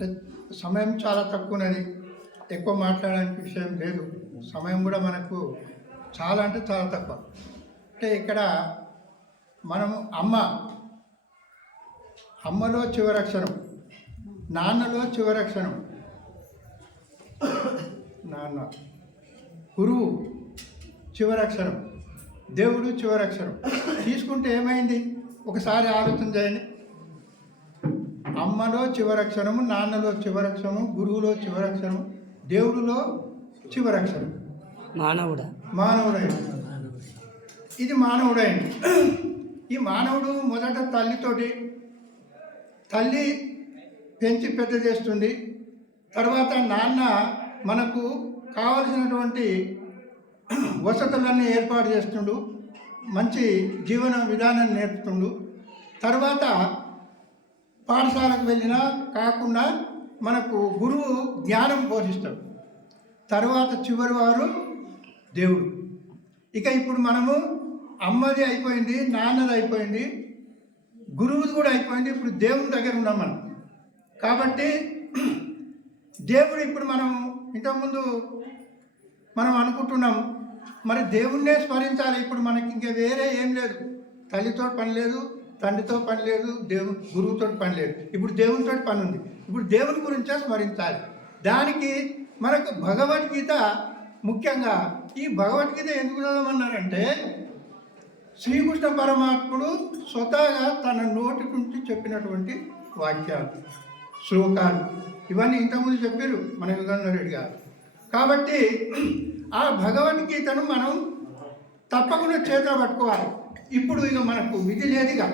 అంటే సమయం చాలా తక్కువనది. ఎక్కువ మాట్లాడడానికి విషయం లేదు. సమయం కూడా మనకు చాలా అంటే చాలా తక్కువ. అంటే ఇక్కడ మనము అమ్మ అమ్మలో చివరక్షరం నాన్నలో చివరక్షరం నాన్న గురువు చివరక్షరం దేవుడు చివరక్షరం తీసుకుంటే ఏమైంది? ఒకసారి ఆలోచన చేయండి. అమ్మలో చివరక్షరము నాన్నలో చివరక్షరము గురువులో చివరక్షరము దేవుడిలో చివరక్షరం మానవుడా? మానవుడైంది ఇది మానవుడైంది ఈ మానవుడు మొదట తల్లితోటి తల్లి పెంచి పెద్ద చేస్తుంది. తర్వాత నాన్న మనకు కావలసినటువంటి వసతులన్నీ ఏర్పాటు చేస్తుండు. మంచి జీవన విధానాన్ని నేర్పుతుండు. తర్వాత వెళ్ళినా కాకుండా మనకు గురువు జ్ఞానం బోధిస్తాడు. తర్వాత చివరి వారు దేవుడు. ఇక ఇప్పుడు మనము అమ్మది అయిపోయింది నాన్నది అయిపోయింది గురువుది కూడా అయిపోయింది ఇప్పుడు దేవుని దగ్గర ఉన్నాం మనం. కాబట్టి దేవుడు ఇప్పుడు మనం ఇంతకుముందు మనం అనుకుంటున్నాం మరి దేవుణ్ణే స్మరించాలి. ఇప్పుడు మనకి ఇంకా వేరే ఏం లేదు. తల్లితో పని లేదు తండ్రితో పని లేదు దేవు గురువుతో పని లేదు. ఇప్పుడు దేవునితో పని ఉంది. ఇప్పుడు దేవుని గురించే స్మరించాలి. దానికి మనకు భగవద్గీత ముఖ్యంగా ఈ భగవద్గీత ఎందుకు చదవమన్నారంటే శ్రీకృష్ణ పరమాత్ముడు స్వతహాగా తన నోటి నుంచి చెప్పినటువంటి వాక్యాలు శ్లోకాలు. ఇవన్నీ ఇంతకుముందు చెప్పారు మన యుగంధర్ గారు. కాబట్టి ఆ భగవద్గీతను మనం తప్పకుండా చేతిలో పట్టుకోవాలి. ఇప్పుడు ఇక మనకు విధి లేదుగా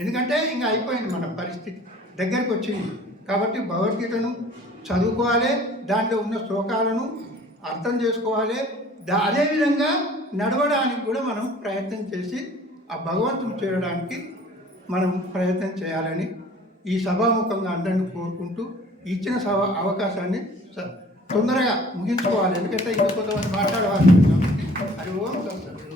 ఎందుకంటే ఇంకా అయిపోయింది మన పరిస్థితి. దగ్గరికి వచ్చింది. కాబట్టి భగవద్గీతను చదువుకోవాలి దాంట్లో ఉన్న శ్లోకాలను అర్థం చేసుకోవాలి. దా అదేవిధంగా నడవడానికి కూడా మనం ప్రయత్నం చేసి ఆ భగవంతుని చేరడానికి మనం ప్రయత్నం చేయాలని ఈ సభాముఖంగా అందరినీ కోరుకుంటూ ఇచ్చిన సభ అవకాశాన్ని తొందరగా ముగించుకోవాలి. ఎందుకంటే ఇంకా కొంతమంది మాట్లాడవాలి కాబట్టి అది ఓం సార్